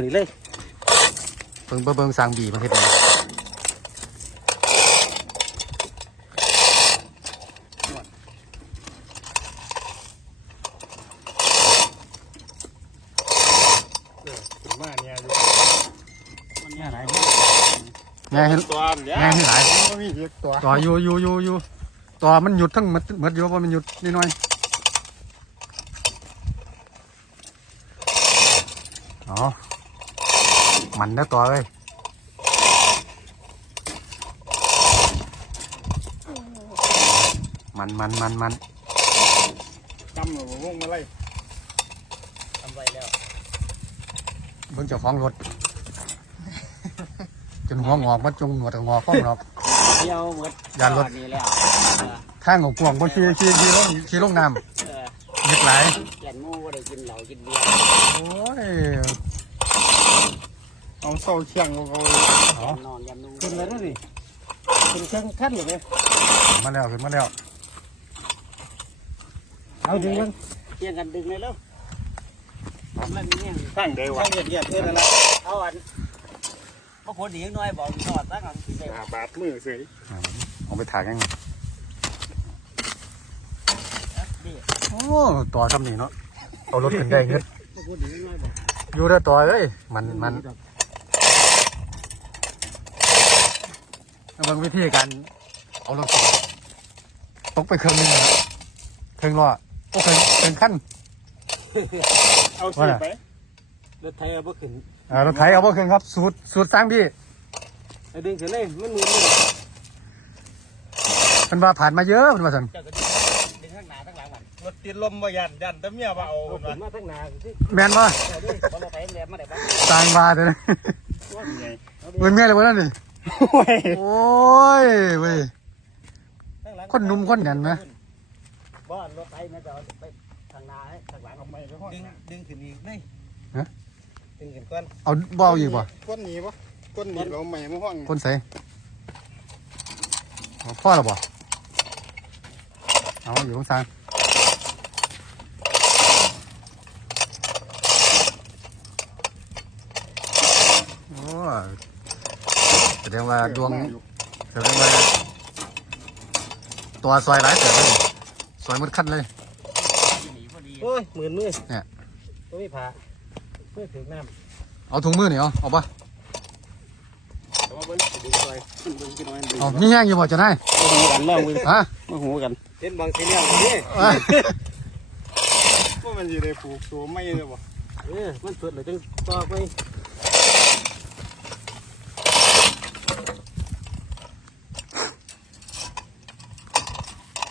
พิ่นอีกเลยเบิ่งเบิ่งเบิ่งสร้างบีมาเฮ็ดหยังถึงมาเนี่ยอยู่มันเนี่ยไหนง่ายให้ตัวเนี่ยง่ายให้หลายมันมีเยอะตัวต่ออยู่อยู่อยู่อยู่ต่อมันหยุดทั้งหมดหมดอยู่บ่มันหยุดนิดหน่อยอ๋อ มันนะต่อเอ้ยมันมันมันมันจำหนูวงมาไล่ทำไว้แล้วเบิ่งเจ้าของรถ จนหัวงอกมันจงหนวดกับงอกข้องหรอกเที่ยวหมดยานรถนี่แล้วเออข้างของกวางบนขี่ขี่ขี่ลงขี่ลงน้เออำยึดไหลายแก่นหมูบ่ได้กินเหล้ากินเบียร์โอ้ย เอาเสาเชียงของเขาอ๋อนอนยำนุ่งขึ้นเลยนะนี่ขึ้นเครื่องขั้นอยู่เลยขึ้นมาแล้วขึ้นมาแล้วเอาดึงมันเที่ยงกันดึงเลยแล้วทำแล้วมีเนี่ยตั้งได้วะเหยียดเหยียดเพื่อนอะไรเอาอันบางคนดีน้อยบอกทอดตั้งอันสิได้หาบาดมือเสยอ่าเอาไปถากยังไงดีโอ้ต่อทำนี่เนาะเอารถขึ้นได้เงี้ยบางคนดีน้อยบอกอยู่ได้ต่อเอ้ยมันมัน บางวิธีการเอารถต่อตกไปเครื่องนึงนะเครื่องล้อโอ้เครื่องเครื่องขั้น เอาเสียไปรถไทยเอาบ่ขึ้นอ่ารถไถเอาบ่เครื่องครับ สูตรสูตรสร้างพี่ไอ้ดึงขึ้นเลยมันมือมันมันว่าผ่านมาเยอะมันว่าสันเจ้าก็ดึงดึงข้างหน้าข้างหลังมันรถติดลมบ่ยันยันแต่เมียว่าเอาเอาขึ้นมาทั้งนาสิแมนว่าเอาดิบ่เราไปแหลมมาได้บ้างสร้างบาเลยนะว่าไงเงินแม่เลยวันนั้นนี่ โอ้ยโอ้ยเว้ยข้างหลังคนหนุ่มคนหยันนะบ่รถไถแม่จะเอาไปข้างหน้าให้ข้างหลังเอาไม่ไปห้องดึงนะดึงขึ้นอีกนี่ฮะ ดึงขึ้นก่อนเอาบ่เอาอีกบ่ก้นหนีปะก้นหนีเราไม่มาห้องคนใส่เอาพ่อหรอบ่เอาอยู่ตรงกลางโอ้ แสดงว่าดวงแสดงว่าตัวซอยหลายเสือเลยซอยหมดขั้นเลยหนีพอดีโอ้ยหมื่นมือเนี่ย ตัวไม่ผ่าเพื่อถึงน้เอาถุงมือนี่เอาเอาปะแต่ว่าเบิ้ลดึงซอยมันดึงกี่น้อยดึงเอามีแห้งอยู่บ่จะได้มาหูกันลองมือฮะมาหูกันำเห็นบางสีเหลี่ยมนี่เอ้ยว่ามันจะได้ผูกตัวไม่เลยปะเออมันสุดเลยจึงต่อไป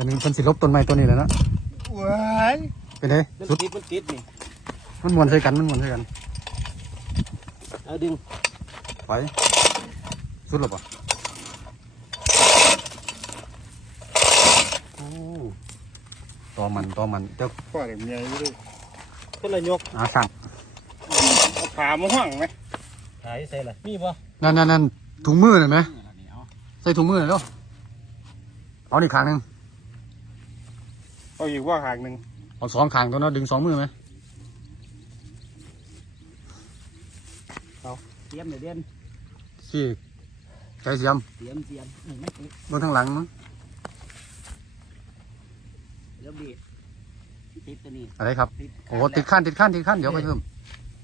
อันนี้เป็นสิลบต้นไม้ต้นนี้แหล้วเนาะว้ายเป็นไงมันสุดติดมันติดนี่มันมวนใส่กันมันมวนใส่กันเอาดึงไปสุดหรอปะโอ้ต่อมันต่อมันเจ้าพ่อเด็กเมียอยู่ด้วยคนละยกอาสั่งเอาผามาห้องไหมหายใส่ละมีบ่นั่นนั่นนั่นถุงมือเห็นไหมใส่ถุงมือหน่อยเนาะเอาอีกขางหนึ่ง เอาอีกว่าหางหนึ่งเอาสองขางตัวเนาะดึงสองมือไหมเตรียมเดี๋ยวเดือนสี่ใจเสียมเตรียมเตรียมนี่ไม่ติดบนทางหลังมั้งเดี๋ยวบีติดตัวนี้อะไรครับติดโอ้ติดขั้นติดขั้นติดขั้นเดี๋ยวไปเพิ่ม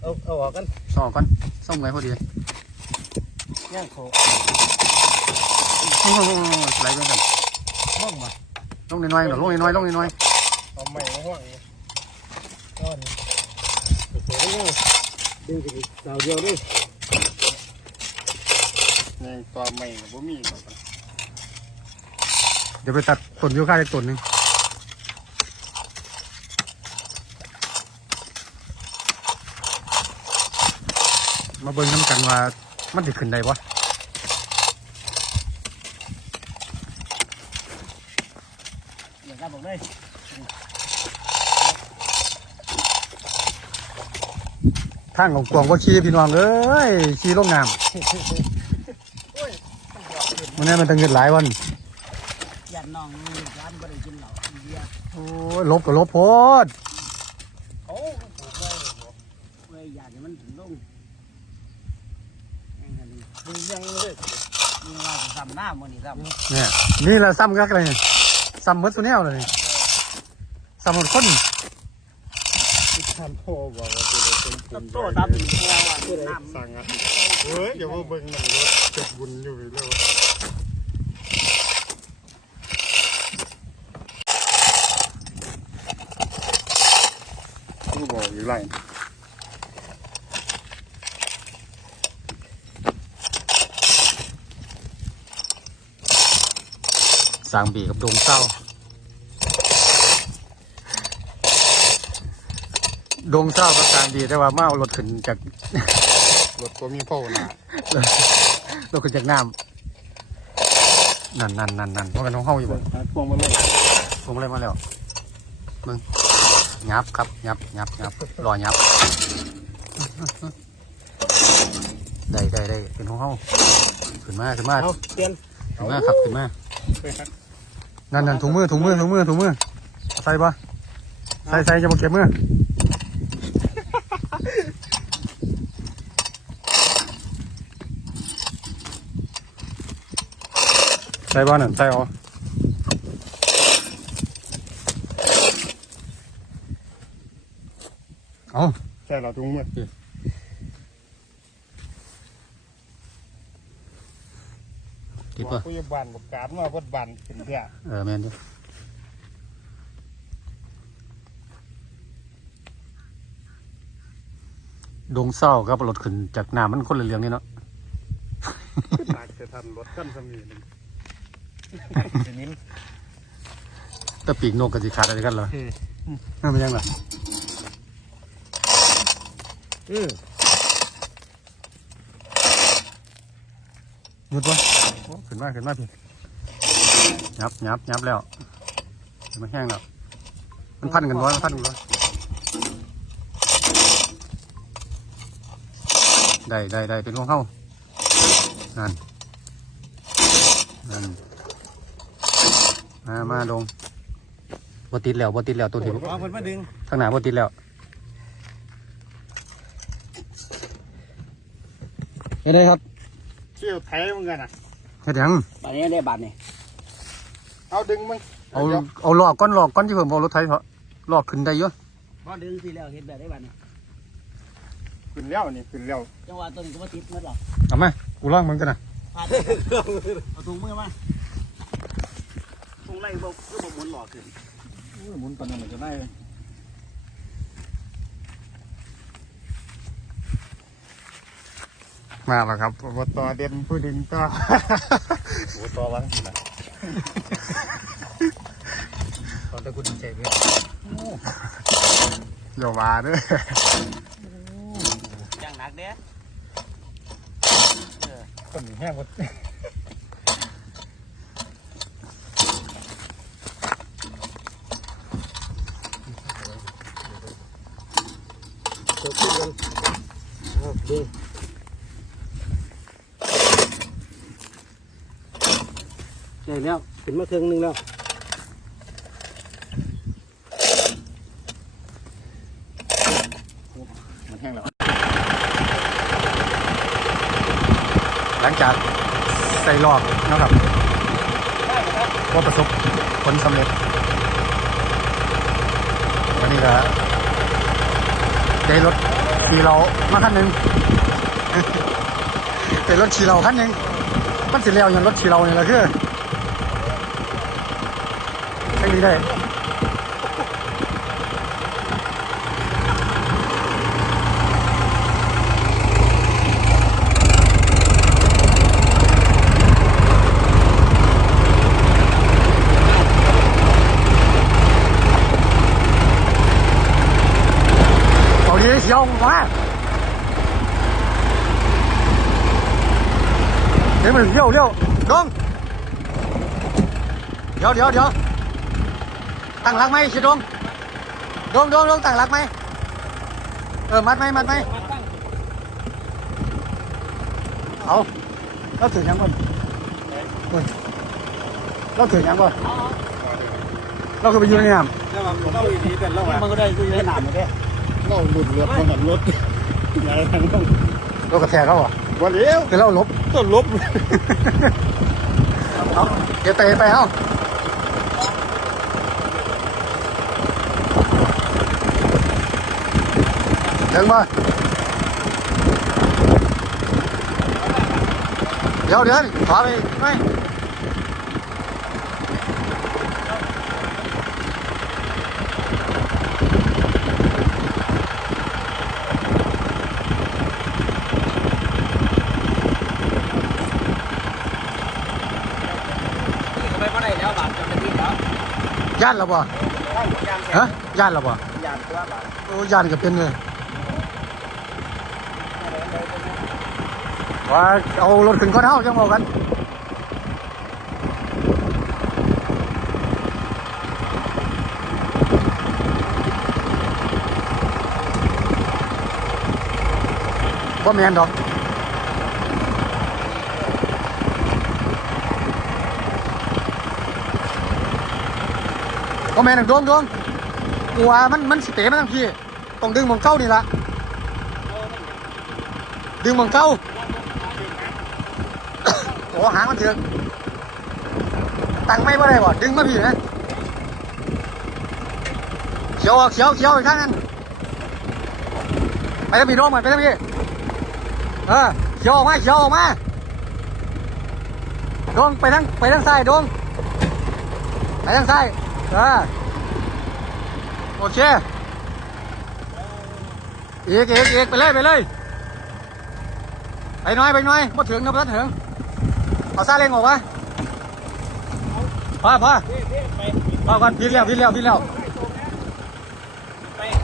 เอาเอาออกกันซ่อก่อนซ่อมไงพอดีย่างโคโอ้โหไหลไปกันห้องมา ลงน้อยๆหน่อยลงน้อยๆลงน้อยเอาไม่มาห้องก้อนโอ้โหเนี่ยดึงขึ้นอีกดาวเดียวด้วยนี่ตัวไม่กับบ่มีกับๆเดี๋ยวไปตัดต้นยูคาอีกต้นหนึงมาเบิ่งน้ำกันว่ามันจะขึ้นได้ปะ อย่างที่บอกเลยทางของกวางว่าขี่พี่น้องเอ้ยขี่ลงน้ำมันนี่มันตั้งเงินหลายวันยันน้องร้านบริกินเหล้าเบียร์โอ้ยลบก็ลบโพดโอ้ผูกไว้เว้ยยาเนี่ยมันถึงลงมึงยังเลยมีว่าสิซ้ำหน้ามื้อนี้ซ้ำเนี่ยนี่แหละซ้ำกักเลย ซ้ำหมดตัวแนวเลยซ้ำหมดคนท่านพ่อบอกว่าจะเป็นต้ปุ่นมโตตามถึงตัวว่าน้ำสั่งอะเฮ้ยอย่ามาเบิ่งหนังรถเจ็บบุญอยู่เร็วกูบอกอยู่ไรางบีกับดงเศร้าดงเศร้ากับการดีแต่ว่ามาเอารถขึ้นจากรถตัวมีเป้าหน้ารถขึ้นจากน้ำนั่นนั่นนั่นนั่นเพราะกันน้องเฮาอยู่บ่พวงมาเลยผมอะไรมาแล้วมึงยับครับยับยับยับรอยับได้ได้ได้เป็นของเฮาขึ้นมาขึ้นมาเอาเปลี่ยนขึ้นมาครับขึ้นมาไปครับ นั่นนั่นถุงมือถุงมือถุงมือถุงมือใส่ปะใส่ใส่จะมาเก็บมือใส่บ้านั่นใส่เอาเอาใช่เราถุงมือ ติดบอปะกผู้ใหญ่บ้านบอกการมาวัดบ้านเป็นเพื่อเออแมนดิดงเศร้ากับรถขึ้นจากน้ำมันคนละเรื่องนี่เนาะหนักจะทันรถขั้นสมีหนึ่งสินิ้มแต่ปีกนกกับสิขาดอะไรกันเหรอนั่นมันยังล่ะอืม หยุดวะโอ้ขึ้นมาขึ้นมาพี่ยับยับยับแล้วเดี๋ยวมันแห้งแล้ว มันพันกันวะมันพันกันวะได้ได้ได้เป็นของเข้านั่นนั่นมามาลงบ่ติดแล้วบ่ติดแล้วตัวที่ว่าเพิ่นมาดึงทางหน้าบ่ติดแล้วเฮ็ดได้ครับ เชี่ยวไทยมึงกันอะเฮ็ดหยังบัดนี้ได้บาดนี่เอาดึงมึงเอาเอาหลอกก้อนหลอกก้อนที่เพิ่มเอารถไถเถอะหลอกขึ้นได้เยอะบ่ดึงสิแล้วเฮ็ดแบบได้บาดนี่ขึ้นแล้วนี่ขึ้นแล้วจังหวะตัวนี้ก็บ่ติดหมดหรอกเอาไหมกูล่างมันกันนะพาดเอาถุงมือมาถุงไล่บ่คือบ่หมุนหลอกขึ้นหมุนตอนนั้นมันจะได้ มาแล้วครับอบตเด่นผู้ดึงต่อโอ้ตัววังนะตอนตะกุนใจเพื่ออย่าว่าเด้อจังหนักเด้ต้นแห้งหมด ตัวขึ้นกันเอาดี ได้แล้วขึ้นมาเครื่องนึงแล้วมันแห้งแล้วหลังจากใส่ลอกนะครับว่าประสบผลสำเร็จ วันนี้ก็ได้รถขี่เรามาคันหนึ่งเป็นรถขี่เราคันหนึ่งมันสิเร็วอย่างรถขี่เราเนี่ยแหละคือ ใช่ดีได้เอาดีเชียวมา เดี๋ยวมันเร็วเร็วดงเดี๋ยวเดี๋ยวเดี๋ยวตั้งหลักไหมชิดงดงดงดงตั้งหลักไหมเออมัดไหมมัดไหมเอาเราถือยังก่อนเฮ้ยเราถือยังก่อนเราคือไปอยู่ในน้ำแล้วมันต้องดีๆแต่เรามันก็ได้คือได้น้ำเด้เราหลุดเรือมาหันรถอย่าให้ทั้งต้องเรากระแทกเขาเหรอเบ่เลี้ยวคือเราลบต้นลบเอาเดี๋ยวเตะไปเอา ถึงบ่เดี๋ยวเดี๋ยวขอไปไม่นี่ก็ไปบ่ได้แล้ ว่าเอารถขึ้นก้อนเท้าจังบอกกันว่าแมนดอกก็แมนดวงดวงกูว่ามันมันสเตะมาทั้งพี่ต้องดึงมองเก้านี่ละดึงมองเก้า โอ้หางมันเถือกตั้งไม่ว่าได้บ่ดึงมาพี่นะเขียวออกเขียวเขียวอีกข้างนั้นไปทางพี่ดวงมันไปทางพี่เออเขียวออกมาเขียวออกมาดงไปทางไปทางซ้ายดงไปทางซ้ายเออโอเคเอีกอีกอีกไปเลยไปเลยไปน่อยไปน่อยมาถึงนะพื่อนถึง เอาซาเล้งออกมาพอพอพอก่อนพิดแล้วพิดแล้วพิดแล้ว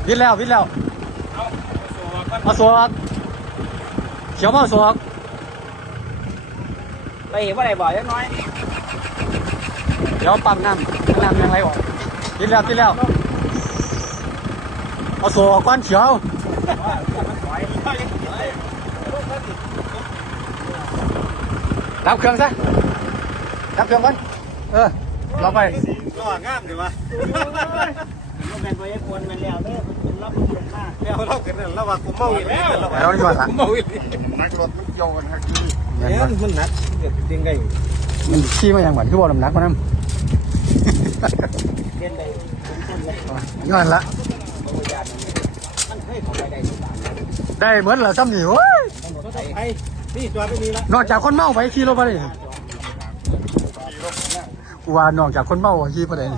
พิดแล้วพิดแล้วเอาสวกเขียวมาเอาสวกไปเห็นว่าได้บ่อยจังน้อยเดี๋ยวปั๊มน้ำน้ำยังไรออกพิดแล้วพิดแล้วเอาสวกก้อนเขียว รับเครื่องซะรับเครื่องก่อนเออเราไปก็งามดีวะมันเป็นไปควรมันแล้วเด้อมันรับเงินมากแล้วเราเกิดแล้วว่ากูเมาอีกแล้วเราดีกว่าละเมาอีกนักรถมันโยกันครับเนี่ยมันหนักเด็กยังไงมันขี้มาอย่างหวานคือบอกน้ำหนักมาน้ำเล่นได้ผมต้นเลยย้อนละโอ้ยานมันเคยเข้าไปได้ทุกบาทได้เหมือนเหรอซ้ำนี่โอ้ ยไอ้นี่ตัวไม่มีละนอกจากคนเมาไปขี่รถไปเลยกูว่านอกจากคนเมาขี่ไปเลย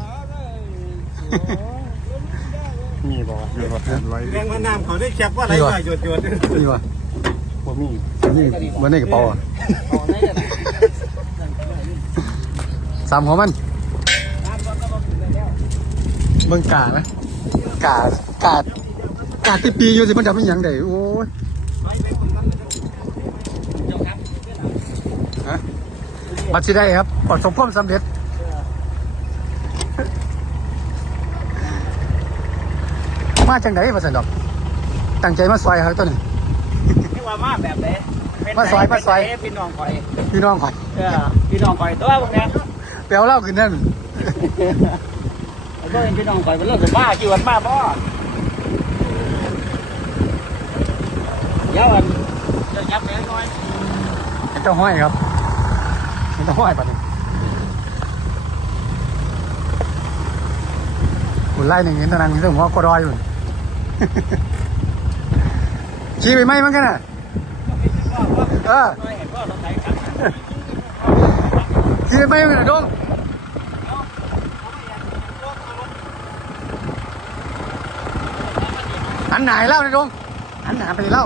มีบ่มีบ่แรงพน้ำเขาได้แคปว่าอะไรมาหยดหยดนี่วะบ่มีนี่วันนี้กระเป๋าอะเอาไหนจะไหนสามของมันน้ำก็ต้องถึงแล้วเบิ่งกาไหมกากากาที่ปีอยู่สิมันจะเป็นหยังไงโอ้ย เจ้าครับ ฮะ มาสิได้ครับประสบความสำเร็จมาจังไดมาสนดอกตั้งใจมาซอยเขาตัวนี้นี่ว่ามาแบบไหนมาซอยมาซอยพี่น้องคอยพี่น้องข่อยเออพี่น้องคอยตัวพวกนี้แปลวเหล่าขึ้นนั่นไอ้พวกพี่น้องคอยเป็นเรื่องสมาจีวันมาบ่เดี๋ยวอันจะยับเล็กน้อยเจ้าห้อยครับ เจ้าห้อยปะเนี่ยคุณไล่หนึ่งเห็นตอนนั้นเรื่องหัวกระดอยอยู่ชี้ไปไหมมันกันน่ะเออน้อยเห็นว่าเราใช้กันชี้ไปไหมมันน่ะดงหันหนาให้เล่านะดงหันหนาไปเล่า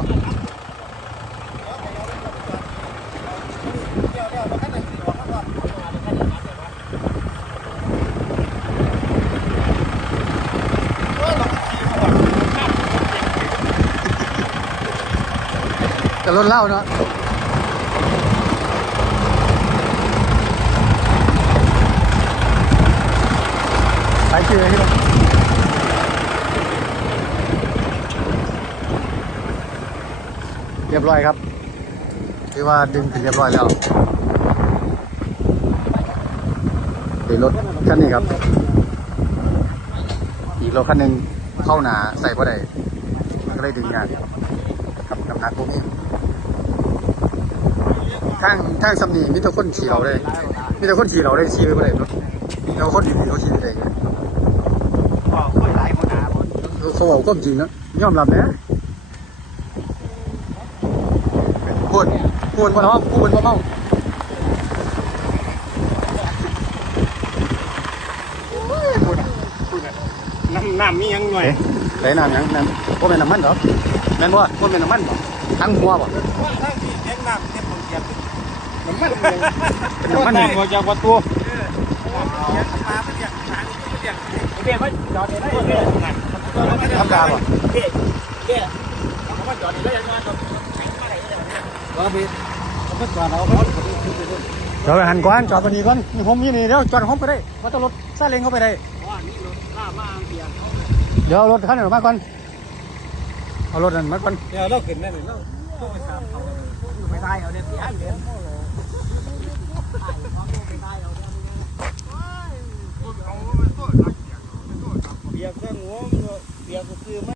จะลดเหล่าเนาะไปเจอที่เรียบร้อยครับที่ว่าดึงถึงเรียบร้อยแล้วเดี๋ยวรถคันนี้ครับ อีกรถคันหนึ่งเข้าหนาใส่พอได้มันก็เลยดึงงานครับน้ำหนักพวกนี้างทางสำนีมีแต่คนขี่เราได้มีแต่คนขี่เราได้ขี่ไปบ่ได้รถแล้วคนดีๆเขาขี่ได้ไงก็ค่อยหลายคนหาคนเขาบอกความจริงนะยอมรับนะพูดพูดบ่เมาพูดบ่เมาน้ำน้ำมียังหน่อยเฮ้ยน้ำหยังน้ำบ่แม่นน้ำมันเหรอแม่นบ่บ่แม่นน้ำมันบ่ทั้งหัวบ่ทั้งที่เลี้ยงน้ำเต็มของเกียบ เป็นน้ำมันน้ำออกจากประตูเบี้ยมันจอดได้เลยเบี้ยทำกาบ่เบี้ยเบี้ยเขามาจอดได้ยังไงจอดแข็งอะไรเนี่ยก็มีก็จอดเอาเขาเดี๋ยวไปหันก่อนจอดตัวนี้ก่อนมีผมอยู่นี่เดี๋ยวจอดผมไปได้ว่าต้องรถซาเล้งเข้าไปได้ว่านี่รถข้ามาเบียร์เขาเดี๋ยวเอารถคันนั้นออกมาก่อนเอารถนั้นมาก่อนเดี๋ยวเราขึ้นได้เลยเราต้องไปตามเขาไม่ได้เอาเด็ดเสียเด็ด เบียกเครื่องหัวมันก็เบียกก็คือ